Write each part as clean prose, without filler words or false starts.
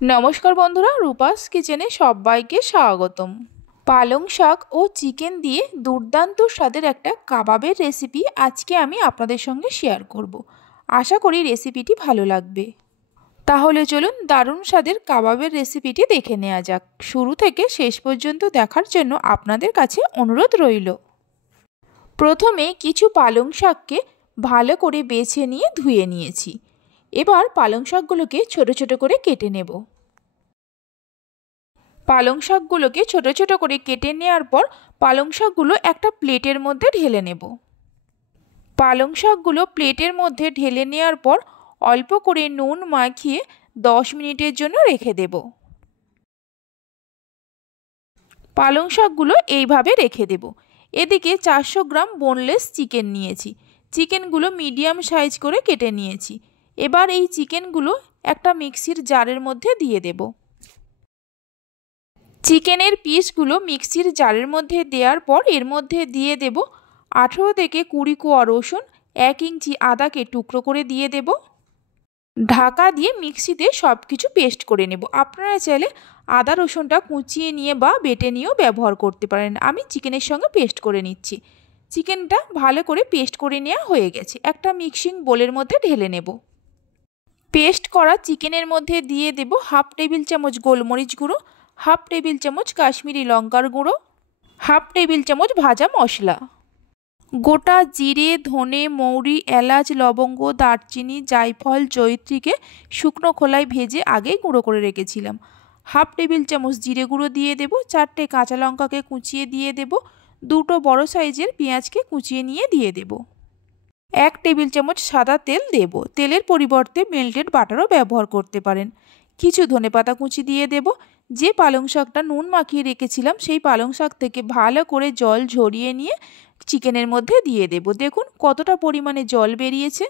নমস্কার বন্ধুরা, রূপাস কিচেনে সবাইকে স্বাগতম। পালং শাক ও চিকেন দিয়ে দুর্দান্ত স্বাদের একটা কাবাবের রেসিপি আজকে আমি আপনাদের সঙ্গে শেয়ার করব। আশা করি রেসিপিটি ভালো লাগবে। তাহলে চলুন দারুণ স্বাদের কাবাবের রেসিপিটি দেখে নেওয়া যাক। শুরু থেকে শেষ পর্যন্ত দেখার জন্য আপনাদের কাছে অনুরোধ রইল। প্রথমে কিছু পালং শাককে ভালো করে বেছে নিয়ে ধুয়ে নিয়েছি। এবার পালং শাকগুলোকে ছোট ছোট করে কেটে নেব। পালং শাকগুলোকে ছোট ছোট করে কেটে নেওয়ার পর পালং শাকগুলো একটা প্লেটের মধ্যে ঢেলে নেব। পালং শাকগুলো প্লেটের মধ্যে ঢেলে নেওয়ার পর অল্প করে নুন মাখিয়ে 10 মিনিটের জন্য রেখে দেব। পালং শাকগুলো এইভাবে রেখে দেব। এদিকে 400 গ্রাম বোনলেস চিকেন নিয়েছি। চিকেনগুলো মিডিয়াম সাইজ করে কেটে নিয়েছি। এবার এই চিকেনগুলো একটা মিক্সির জারের মধ্যে দিয়ে দেব। চিকেনের পিসগুলো মিক্সির জারের মধ্যে দেওয়ার পর এর মধ্যে দিয়ে দেব 18 থেকে 20 কোয়া রসুন, 1 ইঞ্চি আদাকে টুকরো করে দিয়ে দেব। ঢাকা দিয়ে মিক্সিতে সব কিছু পেস্ট করে নেব। আপনারা চাইলে আদা রসুনটা কুচিয়ে নিয়ে বা বেটে নিয়েও ব্যবহার করতে পারেন। আমি চিকেনের সঙ্গে পেস্ট করে নিচ্ছি। চিকেনটা ভালো করে পেস্ট করে নেওয়া হয়ে গেছে। একটা মিক্সিং বোলের মধ্যে ঢেলে নেব। পেস্ট করা চিকেনের মধ্যে দিয়ে দেব 1/2 টেবিল চামচ গোলমরিচ গুঁড়ো, 1/2 টেবিল চামচ কাশ্মীরি লঙ্কার গুঁড়ো, 1/2 টেবিল চামচ ভাজা মশলা, গোটা জিরে, ধনে, মৌরি, এলাচ, লবঙ্গ, দারচিনি, জায়ফল, জয়িত্রীকে শুকনো খোলায় ভেজে আগেই গুঁড়ো করে রেখেছিলাম। 1/2 টেবিল চামচ জিরে গুঁড়ো দিয়ে দেব। 4টে কাঁচা লঙ্কাকে কুচিয়ে দিয়ে দেব। 2টো বড় সাইজের পেঁয়াজকে কুচিয়ে নিয়ে দিয়ে দেব। 1 টেবিল চামচ সাদা তেল দেব। তেলের পরিবর্তে মেল্টেড বাটারও ব্যবহার করতে পারেন। কিছু ধনেপাতা কুচি দিয়ে দেব। যে পালং শাকটা নুন মাখিয়ে রেখেছিলাম সেই পালং শাক থেকে ভালো করে জল ঝরিয়ে নিয়ে চিকেনের মধ্যে দিয়ে দেব। দেখুন কতটা পরিমাণে জল বেরিয়েছে।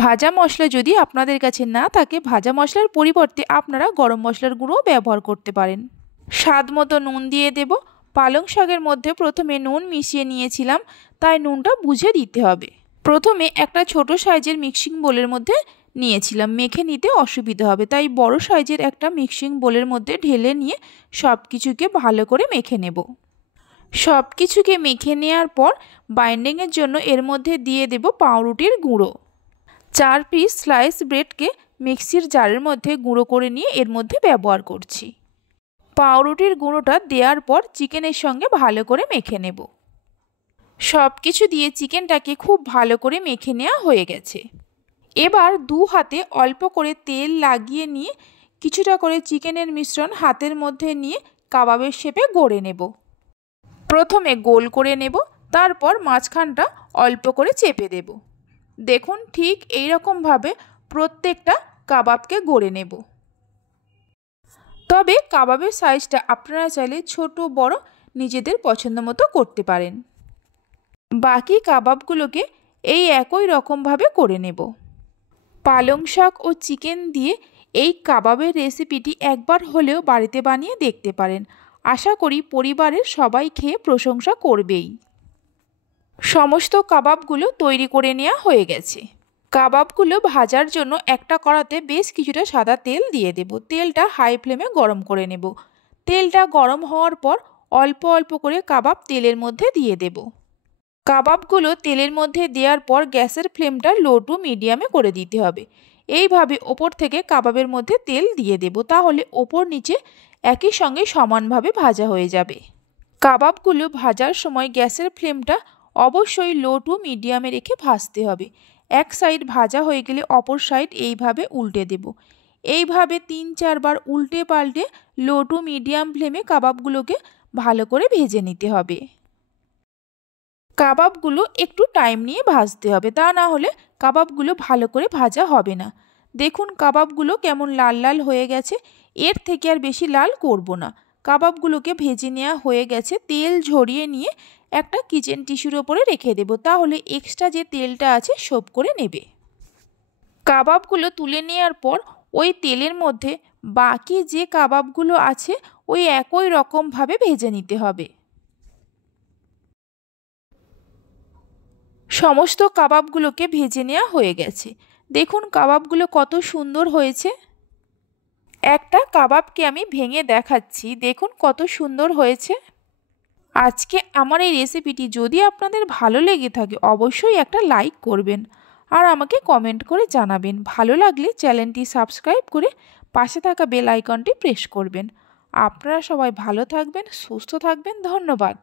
ভাজা মশলা যদি আপনাদের কাছে না থাকে, ভাজা মশলার পরিবর্তে আপনারা গরম মশলার গুঁড়োও ব্যবহার করতে পারেন। স্বাদ মতো নুন দিয়ে দেব। পালং শাকের মধ্যে প্রথমে নুন মিশিয়ে নিয়েছিলাম, তাই নুনটা বুঝে দিতে হবে। প্রথমে একটা ছোট সাইজের মিক্সিং বোলের মধ্যে নিয়েছিলাম, মেখে নিতে অসুবিধা হবে, তাই বড় সাইজের একটা মিক্সিং বোলের মধ্যে ঢেলে নিয়ে সব কিছুকে ভালো করে মেখে নেব। সব কিছুকে মেখে নেওয়ার পর বাইন্ডিংয়ের জন্য এর মধ্যে দিয়ে দেব পাউরুটির গুঁড়ো। 4 পিস স্লাইস ব্রেডকে মিক্সির জারের মধ্যে গুঁড়ো করে নিয়ে এর মধ্যে ব্যবহার করছি। পাউরুটির গুঁড়োটা দেওয়ার পর চিকেনের সঙ্গে ভালো করে মেখে নেব। সব কিছু দিয়ে চিকেনটাকে খুব ভালো করে মেখে নেওয়া হয়ে গেছে। এবার 2 হাতে অল্প করে তেল লাগিয়ে নিয়ে কিছুটা করে চিকেনের মিশ্রণ হাতের মধ্যে নিয়ে কাবাবের শেপে গড়ে নেব। প্রথমে গোল করে নেব, তারপর মাঝখানটা অল্প করে চেপে দেব। দেখুন ঠিক এই রকমভাবে প্রত্যেকটা কাবাবকে গড়ে নেব। তবে কাবাবের সাইজটা আপনারা চাইলে ছোট বড় নিজেদের পছন্দ মতো করতে পারেন। বাকি কাবাবগুলোকে এই একই রকমভাবে করে নেব। পালং শাক ও চিকেন দিয়ে এই কাবাবের রেসিপিটি একবার হলেও বাড়িতে বানিয়ে দেখতে পারেন। আশা করি পরিবারের সবাই খেয়ে প্রশংসা করবেই। সমস্ত কাবাবগুলো তৈরি করে নেওয়া হয়ে গেছে। কাবাবগুলো ভাজার জন্য একটা কড়াতে বেশ কিছুটা সাদা তেল দিয়ে দেব। তেলটা হাই ফ্লেমে গরম করে নেব। তেলটা গরম হওয়ার পর অল্প অল্প করে কাবাব তেলের মধ্যে দিয়ে দেব। কাবাবগুলো তেলের মধ্যে দেওয়ার পর গ্যাসের ফ্লেমটা লো টু মিডিয়ামে করে দিতে হবে। এইভাবে ওপর থেকে কাবাবের মধ্যে তেল দিয়ে দেব, তাহলে ওপর নিচে একই সঙ্গে সমানভাবে ভাজা হয়ে যাবে। কাবাবগুলো ভাজার সময় গ্যাসের ফ্লেমটা অবশ্যই লো টু মিডিয়ামে রেখে ভাজতে হবে। এক সাইড ভাজা হয়ে গেলে অপর সাইড এইভাবে উল্টে দেব। এইভাবে 3-4 বার উল্টে পাল্টে লো টু মিডিয়াম ফ্লেমে কাবাবগুলোকে ভালো করে ভেজে নিতে হবে। কাবাবগুলো একটু টাইম নিয়ে ভাজতে হবে, তা না হলে কাবাবগুলো ভালো করে ভাজা হবে না। দেখুন কাবাবগুলো কেমন লাল লাল হয়ে গেছে। এর থেকে আর বেশি লাল করব না। কাবাবগুলোকে ভেজে নেওয়া হয়ে গেছে। তেল ঝরিয়ে নিয়ে একটা কিচেন টিস্যুর ওপরে রেখে দেব, তাহলে এক্সট্রা যে তেলটা আছে সোপ করে নেবে। কাবাবগুলো তুলে নেওয়ার পর ওই তেলের মধ্যে বাকি যে কাবাবগুলো আছে ওই একই রকমভাবে ভেজে নিতে হবে। সমস্ত কাবাবগুলোকে ভেজে নেওয়া হয়ে গেছে। দেখুন কাবাবগুলো কত সুন্দর হয়েছে। একটা কাবাবকে আমি ভেঙে দেখাচ্ছি, দেখুন কত সুন্দর হয়েছে। আজকে আমার এই রেসিপিটি যদি আপনাদের ভালো লেগে থাকে অবশ্যই একটা লাইক করবেন আর আমাকে কমেন্ট করে জানাবেন। ভালো লাগলে চ্যানেলটি সাবস্ক্রাইব করে পাশে থাকা বেল আইকনটি প্রেস করবেন। আপনারা সবাই ভালো থাকবেন, সুস্থ থাকবেন। ধন্যবাদ।